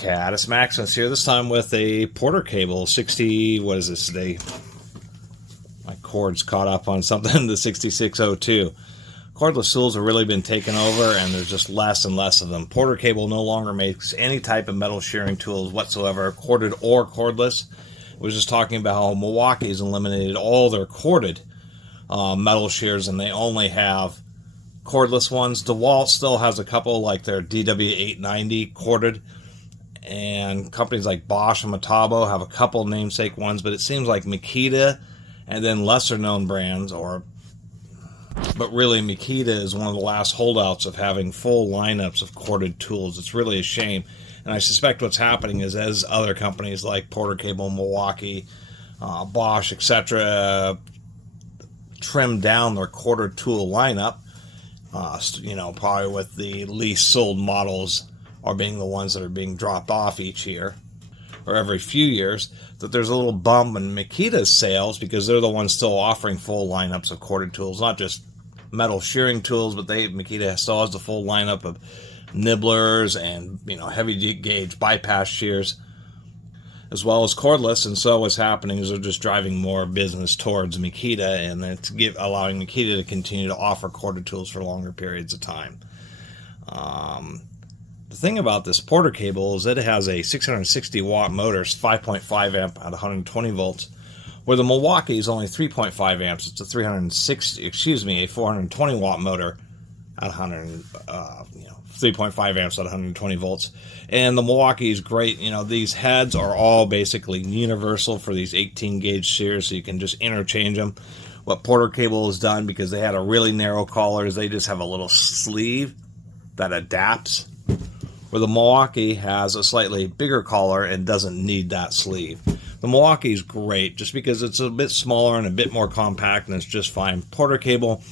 Catus Maximus here, this time with a Porter cable, 60, what is this today? My cord's caught up on something, the 6602. Cordless tools have really been taken over, and there's just less and less of them. Porter cable no longer makes any type of metal shearing tools whatsoever, corded or cordless. I was just talking about how Milwaukee's eliminated all their corded metal shears, and they only have cordless ones. DeWalt still has a couple, like their DW890 corded, and companies like Bosch and Metabo have a couple namesake ones, but it seems like Makita and then lesser known brands, but really Makita is one of the last holdouts of having full lineups of corded tools. It's really a shame, and I suspect what's happening is as other companies like Porter Cable, Milwaukee, Bosch, etc. trim down their corded tool lineup, probably with the least sold models are being the ones that are being dropped off each year or every few years, that there's a little bump in Makita's sales because they're the ones still offering full lineups of corded tools, not just metal shearing tools, but Makita still has the full lineup of nibblers and heavy gauge bypass shears, as well as cordless. And so what's happening is they're just driving more business towards Makita, and it's allowing Makita to continue to offer corded tools for longer periods of time. The thing about this Porter cable is that it has a 660 watt motor, 5.5 amp at 120 volts, where the Milwaukee is only 3.5 amps. It's a 420 watt motor at 3.5 amps at 120 volts. And the Milwaukee is great. These heads are all basically universal for these 18 gauge shears, so you can just interchange them. What Porter cable has done, because they had a really narrow collar, is they just have a little sleeve that adapts, where the Milwaukee has a slightly bigger collar and doesn't need that sleeve. The Milwaukee is great just because it's a bit smaller and a bit more compact, and it's just fine. Porter cable,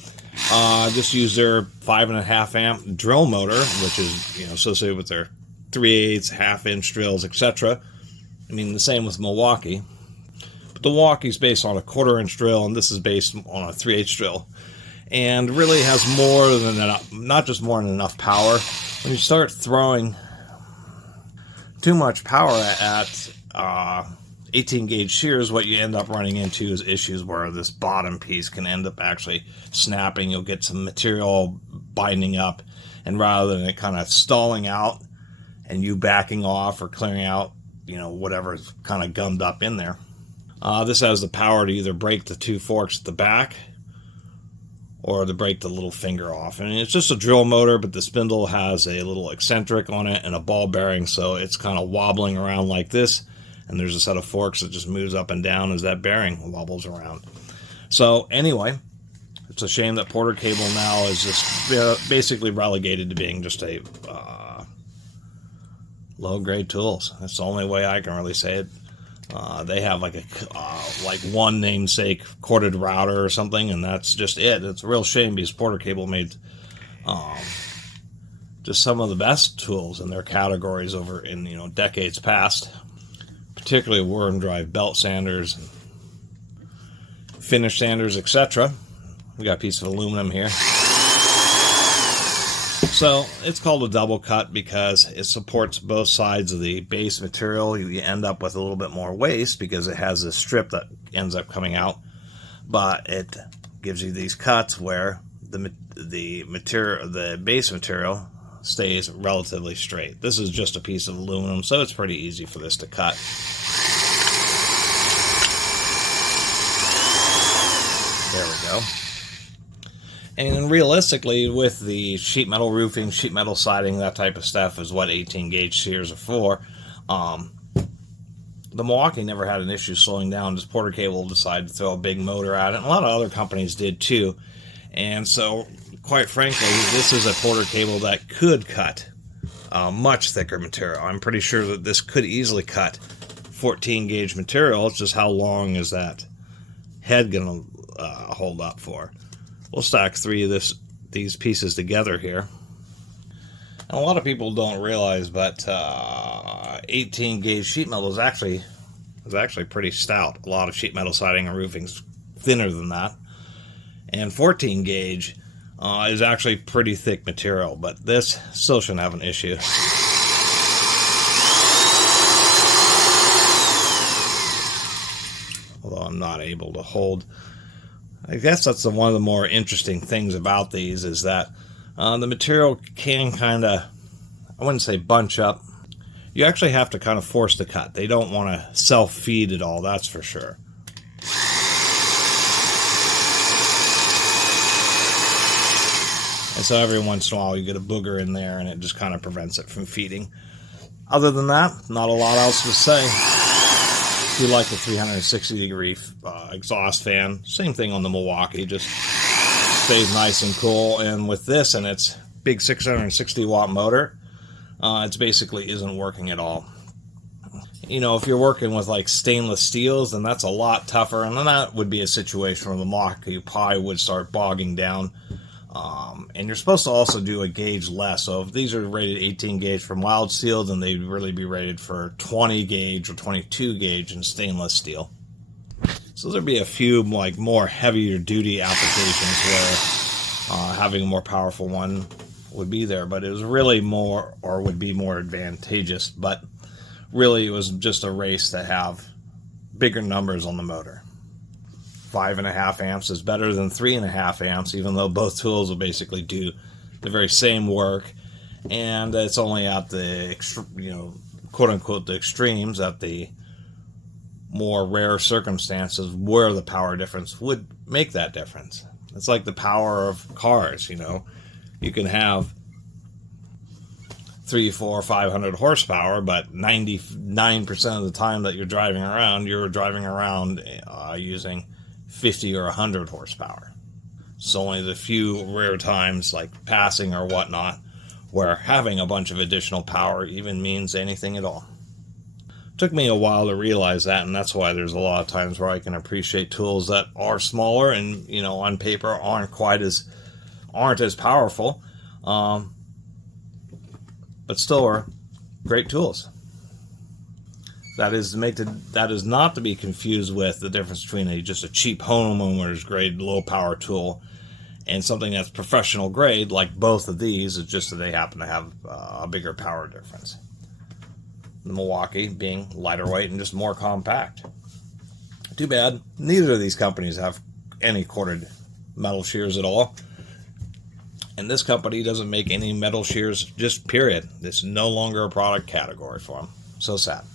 just use their 5.5 amp drill motor, which is associated with their 3/8, half-inch drills, etc. The same with Milwaukee. But the Milwaukee's based on a 1/4-inch drill, and this is based on a 3/8 drill. And really has more than enough, not just more than enough power. When you start throwing too much power at 18 gauge shears, what you end up running into is issues where this bottom piece can end up actually snapping. You'll get some material binding up, and rather than it kind of stalling out and you backing off or clearing out, whatever's kind of gummed up in there. This has the power to either break the two forks at the back or to break the little finger off. It's just a drill motor, but the spindle has a little eccentric on it and a ball bearing, so it's kind of wobbling around like this, and there's a set of forks that just moves up and down as that bearing wobbles around. So anyway, it's a shame that Porter cable now is just basically relegated to being just a low-grade tools. That's the only way I can really say it. They have like one namesake corded router or something, and that's just it. It's a real shame because Porter cable made just some of the best tools in their categories over in decades past, particularly worm drive belt sanders, and finish sanders, etc. We got a piece of aluminum here. So it's called a double cut because it supports both sides of the base material. You end up with a little bit more waste because it has this strip that ends up coming out, but it gives you these cuts where the base material stays relatively straight. This is just a piece of aluminum, so it's pretty easy for this to cut. There we go. And realistically, with the sheet metal roofing, sheet metal siding, that type of stuff is what 18 gauge shears are for. The Milwaukee never had an issue slowing down. Just Porter cable decided to throw a big motor at it, and a lot of other companies did too. And so, quite frankly, this is a Porter cable that could cut much thicker material. I'm pretty sure that this could easily cut 14 gauge material. It's just how long is that head going to hold up for? We'll stack three of these pieces together here. And a lot of people don't realize, but 18 gauge sheet metal is actually pretty stout. A lot of sheet metal siding and roofing is thinner than that. And 14 gauge is actually pretty thick material, but this still shouldn't have an issue. although I'm not able to hold. I guess that's one of the more interesting things about these is that the material can kind of, I wouldn't say bunch up. You actually have to kind of force the cut. They don't want to self-feed it all, that's for sure. And so every once in a while you get a booger in there and it just kind of prevents it from feeding. Other than that, not a lot else to say. If you like the 360-degree exhaust fan, same thing on the Milwaukee, just stays nice and cool. And with this and its big 660-watt motor, it basically isn't working at all. You know, if you're working with like stainless steels, then that's a lot tougher, and then that would be a situation where the Milwaukee probably would start bogging down. And you're supposed to also do a gauge less. So if these are rated 18 gauge for mild steel, then they'd really be rated for 20 gauge or 22 gauge in stainless steel. So there'd be a few like more heavier duty applications where having a more powerful one would be there, but it was really more, or would be more advantageous. But really it was just a race to have bigger numbers on the motor. 5.5 amps is better than 3.5 amps, even though both tools will basically do the very same work, and it's only at the, you know, quote unquote the extremes, at the more rare circumstances where the power difference would make that difference. It's like the power of cars, you know. You can have 300, 400, 500 horsepower, but 99% of the time that you're driving around using 50 or 100 horsepower. So only the few rare times, like passing or whatnot, where having a bunch of additional power even means anything at all. It took me a while to realize that, and that's why there's a lot of times where I can appreciate tools that are smaller and, you know, on paper aren't as powerful, but still are great tools. That is not to be confused with the difference between just a cheap homeowner's grade low power tool and something that's professional grade, like both of these. It's just that they happen to have a bigger power difference. The Milwaukee being lighter weight and just more compact. Too bad neither of these companies have any corded metal shears at all. And this company doesn't make any metal shears, just period. It's no longer a product category for them. So sad.